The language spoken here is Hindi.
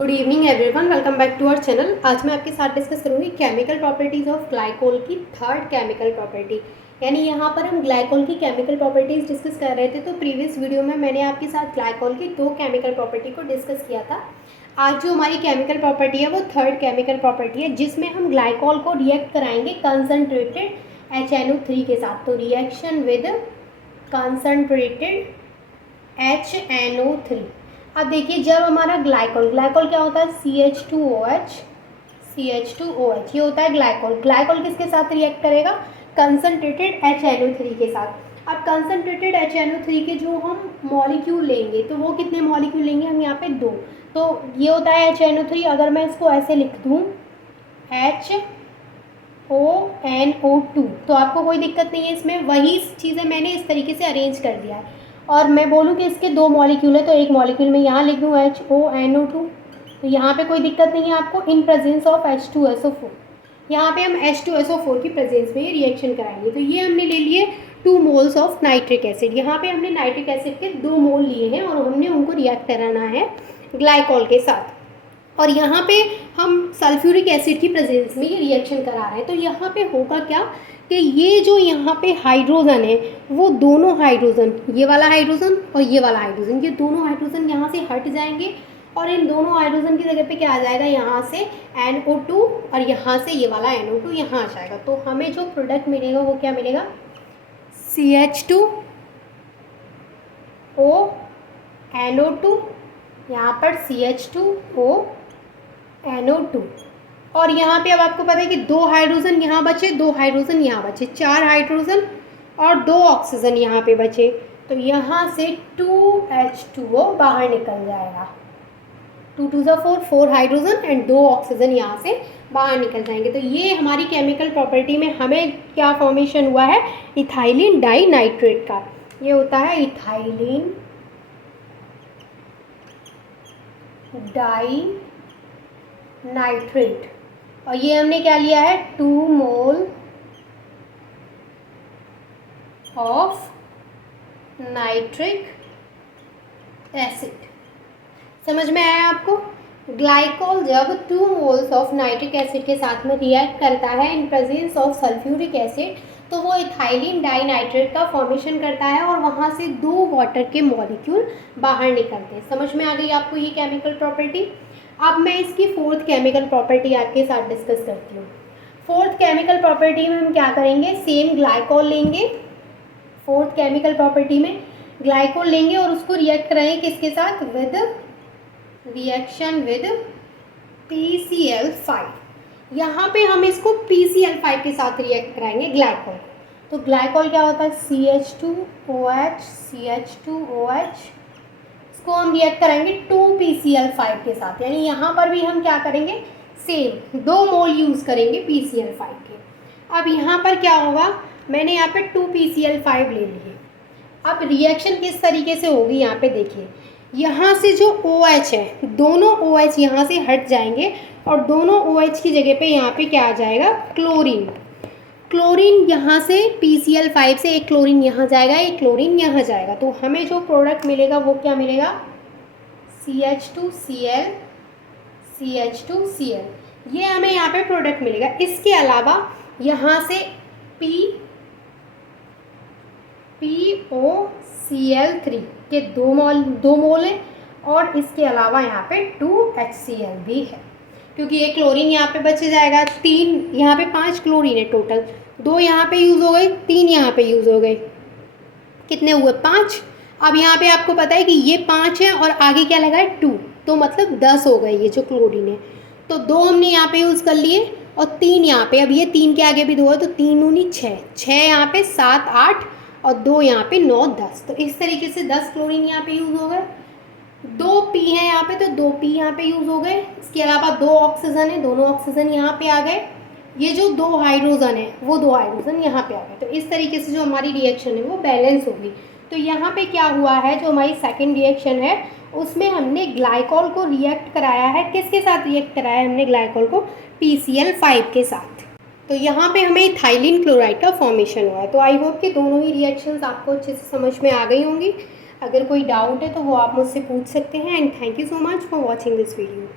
Good evening everyone, welcome back to our channel. आज मैं आपके साथ डिस्कस करूंगी केमिकल प्रॉपर्टीज़ ऑफ ग्लाइकोल की थर्ड केमिकल प्रॉपर्टी। यानी यहाँ पर हम ग्लाइकोल की केमिकल प्रॉपर्टीज़ डिस्कस कर रहे थे। तो प्रीवियस वीडियो में मैंने आपके साथ ग्लाइकोल की दो केमिकल प्रॉपर्टी को डिस्कस किया था। आज जो हमारी केमिकल प्रॉपर्टी है वो थर्ड केमिकल प्रॉपर्टी है, जिसमें हम ग्लाइकोल को रिएक्ट कराएंगे कंसनट्रेटेड HNO3 के साथ। तो रिएक्शन विद कंसनट्रेटेड HNO3। अब देखिए, जब हमारा ग्लाइकोल क्या होता है, CH2OH ये होता है ग्लाइकोल। ग्लाइकोल किसके साथ रिएक्ट करेगा, कंसनट्रेटेड HNO3 के साथ। अब कंसनट्रेटेड HNO3 के जो हम मॉलिक्यूल लेंगे, तो वो कितने मॉलिक्यूल लेंगे हम यहाँ पे, दो। तो ये होता है HNO3। अगर मैं इसको ऐसे लिख दूँ HONO2, तो आपको कोई दिक्कत नहीं है इसमें। वही चीज़ें मैंने इस तरीके से अरेंज कर दिया है। और मैं बोलूँ कि इसके दो मॉलिक्यूल है, तो एक मॉलिक्यूल में यहाँ लिख दूँ HONO2, तो यहाँ पे कोई दिक्कत नहीं है आपको। इन प्रेजेंस ऑफ H2SO4, यहाँ पे हम H2SO4 की प्रेजेंस में ये रिएक्शन कराएंगे। तो ये हमने ले लिए 2 मोल्स ऑफ नाइट्रिक एसिड। यहाँ पे हमने नाइट्रिक एसिड के 2 मोल लिए हैं और हमने उनको रिएक्ट कराना है ग्लाइकोल के साथ। और यहाँ पे हम सल्फ्यूरिक एसिड की प्रेजेंस में ये रिएक्शन करा रहे हैं। तो यहाँ पे होगा क्या कि ये जो यहाँ पे हाइड्रोजन है, वो दोनों हाइड्रोजन, ये वाला हाइड्रोजन और ये वाला हाइड्रोजन, ये दोनों हाइड्रोजन यहाँ से हट जाएंगे और इन दोनों हाइड्रोजन की जगह पे क्या आ जाएगा, यहाँ से NO2 और यहाँ से ये वाला NO2 यहाँ आ जाएगा। तो हमें जो प्रोडक्ट मिलेगा वो क्या मिलेगा, CH2O NO2, यहाँ पर CH2O NO2। और यहाँ पे अब आपको पता है कि 2 हाइड्रोजन यहाँ बचे, 2 हाइड्रोजन यहाँ बचे, 4 हाइड्रोजन और 2 ऑक्सीजन यहाँ पे बचे। तो यहाँ से 2H2O बाहर निकल जाएगा। 2 2 4, 4 हाइड्रोजन एंड 2 ऑक्सीजन यहाँ से बाहर निकल जाएंगे। तो ये हमारी केमिकल प्रॉपर्टी में हमें क्या फॉर्मेशन हुआ है, इथाइलिन डाइनाइट्रेट का। ये होता है इथाइलिन डाइनाइट्रेट। और ये हमने क्या लिया है, 2 मोल ऑफ नाइट्रिक एसिड। समझ में आया आपको। ग्लाइकोल जब 2 मोल्स ऑफ नाइट्रिक एसिड के साथ में रिएक्ट करता है in presence of sulphuric acid, तो वो इथाइलिन डाइनाइट्रेट का फॉर्मेशन करता है और वहाँ से 2 वाटर के मॉलिक्यूल बाहर निकलते हैं। समझ में आ गई आपको ये केमिकल प्रॉपर्टी। अब मैं इसकी फोर्थ केमिकल प्रॉपर्टी आपके साथ डिस्कस करती हूँ। फोर्थ केमिकल प्रॉपर्टी में हम क्या करेंगे, सेम ग्लाइकोल लेंगे। फोर्थ केमिकल प्रॉपर्टी में ग्लाइकोल लेंगे और उसको रिएक्ट कराएंगे किसके साथ, विद रिएक्शन विद PCl5। यहाँ पे हम इसको PCl5 के साथ रिएक्ट कराएंगे ग्लाइकोल। तो ग्लाइकोल क्या होता है, CH2OH इसको हम रिएक्ट करेंगे 2PCl5 के साथ। यानी यहाँ पर भी हम क्या करेंगे, सेम 2 मोल यूज़ करेंगे PCl5 के। अब यहाँ पर क्या होगा, मैंने यहाँ पे 2PCl5 ले लिए। अब रिएक्शन किस तरीके से होगी, यहाँ पे देखिए, यहाँ से जो OH है, दोनों OH यहाँ से हट जाएंगे और दोनों OH की जगह पे यहाँ पे क्या आ जाएगा, क्लोरीन। क्लोरीन यहाँ से PCl5 से एक क्लोरीन यहाँ जाएगा, एक क्लोरीन यहाँ जाएगा। तो हमें जो प्रोडक्ट मिलेगा वो क्या मिलेगा, CH2Cl CH2Cl, ये हमें यहाँ पे प्रोडक्ट मिलेगा। इसके अलावा यहाँ से POCl3 के 2 मोल है और इसके अलावा यहाँ पे 2HCl भी है, क्योंकि एक क्लोरीन यहाँ पे बच जाएगा। 3 यहाँ पे 5 क्लोरीन है टोटल, 2 यहाँ पे यूज़ हो गए, 3 यहाँ पे यूज़ हो गए, कितने हुए, 5। अब यहाँ पे आपको पता है कि ये 5 है और आगे क्या लगा है, 2, तो मतलब 10 हो गए ये जो क्लोरीन है। तो 2 हमने यहाँ पे यूज़ कर लिए और 3 यहाँ पे, अब ये 3 के आगे भी 2 है, तो 3 दूनी 6, 6 यहाँ पे 7 8 और 2 यहाँ पे 9 10। तो इस तरीके से 10 क्लोरीन यहाँ पे यूज़ हो गए। 2 P है यहाँ पे, तो 2 P यहाँ पे यूज़ हो गए। इसके अलावा 2 ऑक्सीजन है, दोनों ऑक्सीजन यहाँ पे आ गए। ये जो 2 हाइड्रोजन है, वो 2 हाइड्रोजन यहाँ पे आ गए। तो इस तरीके से जो हमारी रिएक्शन है वो बैलेंस होगी। तो यहाँ पे क्या हुआ है, जो हमारी सेकेंड रिएक्शन है उसमें हमने ग्लाइकोल को रिएक्ट कराया है, किसके साथ रिएक्ट कराया है हमने ग्लाइकोल को, PCl5 के साथ। तो यहाँ पे हमें इथाइलिन क्लोराइड का फॉर्मेशन हुआ है। तो आई होप कि दोनों ही रिएक्शंस आपको अच्छे से समझ में आ गई होंगी। अगर कोई डाउट है तो वो आप मुझसे पूछ सकते हैं। And thank you so much for watching this video.